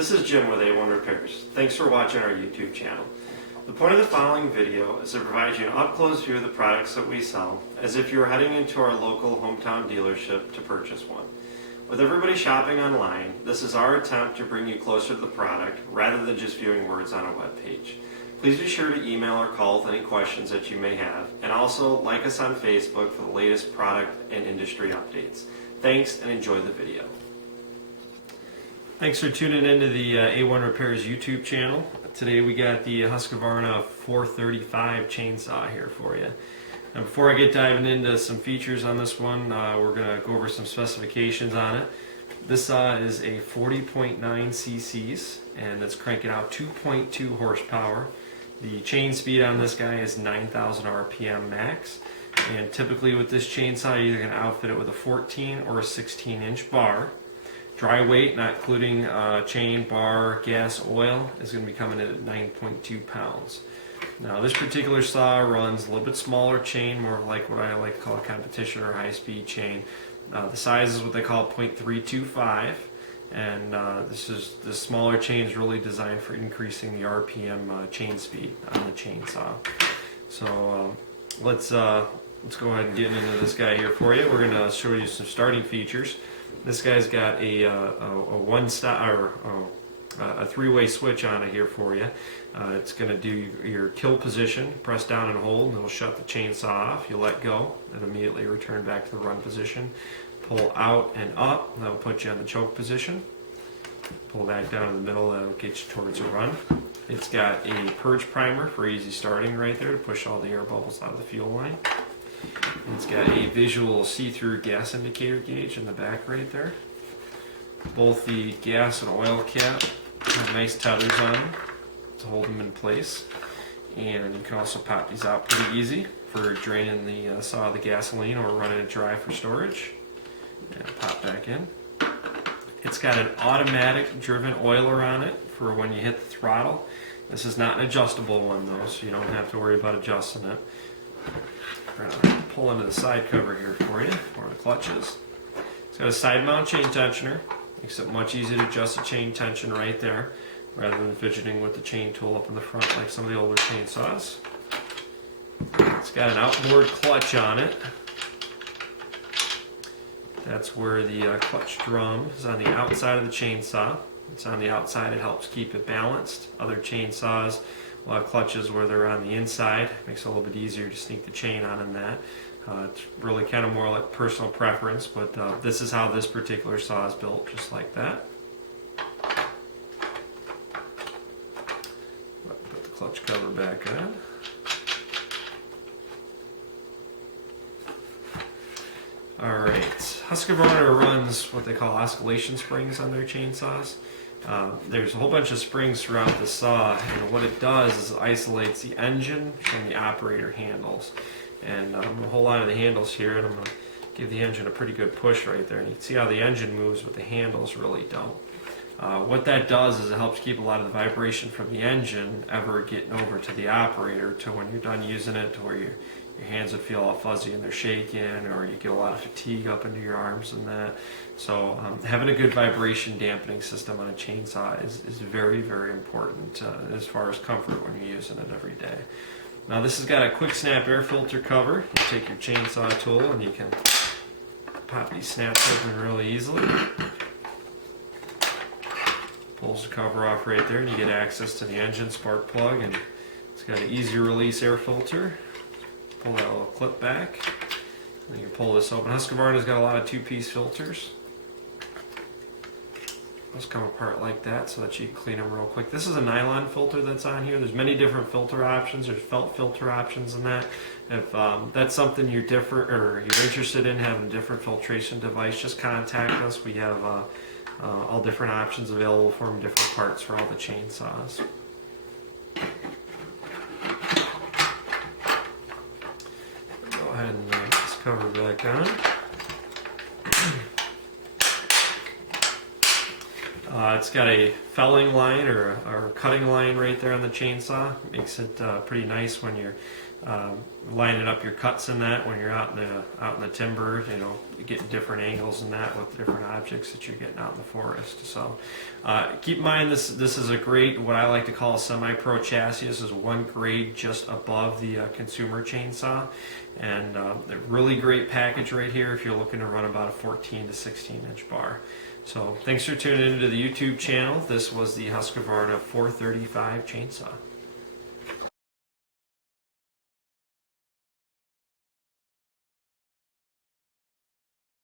This is Jim with A1 Repairs. Thanks for watching our YouTube channel. The point of the following video is to provide you an up-close view of the products that we sell, as if you were heading into our local hometown dealership to purchase one. With everybody shopping online, this is our attempt to bring you closer to the product rather than just viewing words on a web page. Please be sure to email or call with any questions that you may have, and also like us on Facebook for the latest product and industry updates. Thanks, and enjoy the video. Thanks for tuning into the A1 Repairs YouTube channel. Today we got the Husqvarna 435 chainsaw here for you. And before I get diving into some features on this one, we're going to go over some specifications on it. This saw is a 40.9 cc's and it's cranking out 2.2 horsepower. The chain speed on this guy is 9,000 RPM max. And typically with this chainsaw, you're either going to outfit it with a 14 or a 16-inch bar. Dry weight, not including chain, bar, gas, oil, is going to be coming in at 9.2 pounds. Now this particular saw runs a little bit smaller chain, more like what I like to call a competition or high-speed chain. The size is what they call 0.325, and this smaller chain is really designed for increasing the RPM chain speed on the chainsaw. So let's go ahead and get into this guy here for you. We're going to show you some starting features. This guy's got a three-way switch on it here for you. It's going to do your kill position, press down and hold, and it'll shut the chainsaw off. You let go, and immediately return back to the run position. Pull out and up, and that'll put you on the choke position. Pull back down in the middle, that'll get you towards a run. It's got a purge primer for easy starting right there to push all the air bubbles out of the fuel line. It's got a visual see-through gas indicator gauge in the back right there. Both the gas and oil cap have nice tethers on them to hold them in place. And you can also pop these out pretty easy for draining the saw of the gasoline or running it dry for storage. And pop back in. It's got an automatic driven oiler on it for when you hit the throttle. This is not an adjustable one though, so you don't have to worry about adjusting it. We're going to pull into the side cover here for you, where the clutch is. It's got a side mount chain tensioner. Makes it much easier to adjust the chain tension right there, rather than fidgeting with the chain tool up in the front like some of the older chainsaws. It's got an outboard clutch on it. That's where the clutch drum is on the outside of the chainsaw. It's on the outside, it helps keep it balanced. Other chainsaws will have clutches where they're on the inside. Makes it a little bit easier to sneak the chain on in that. It's really kind of more like personal preference, but this is how this particular saw is built, just like that. Put the clutch cover back on. Alright, Husqvarna runs what they call oscillation springs on their chainsaws. There's a whole bunch of springs throughout the saw, and what it does is it isolates the engine from the operator handles. And I'm going to hold on to the handles here, and I'm going to give the engine a pretty good push right there. And you can see how the engine moves, but the handles really don't. What that does is it helps keep a lot of the vibration from the engine ever getting over to the operator, to when you're done using it, to where your hands would feel all fuzzy and they're shaking, or you get a lot of fatigue up into your arms and that. So having a good vibration dampening system on a chainsaw is very, very important as far as comfort when you're using it every day. Now this has got a quick snap air filter cover. You take your chainsaw tool and you can pop these snaps open really easily. Pulls the cover off right there, and you get access to the engine spark plug, and it's got an easy release air filter. Pull that little clip back, and you can pull this open. Husqvarna's got a lot of two-piece filters. Those come apart like that so that you can clean them real quick. This is a nylon filter that's on here. There's many different filter options. There's felt filter options in that. If that's something you're interested in, having a different filtration device, just contact us. We have all different options available for them, different parts for all the chainsaws. Go ahead and lay this cover back on. It's got a felling line or cutting line right there on the chainsaw. Makes it pretty nice when you're lining up your cuts in that when you're out in the timber, you know, getting different angles in that with different objects that you're getting out in the forest. So keep in mind this is a great, what I like to call a semi-pro chassis. This is one grade just above the consumer chainsaw, and a really great package right here if you're looking to run about a 14 to 16 inch bar. So thanks for tuning into the YouTube channel. This was the Husqvarna 435 chainsaw.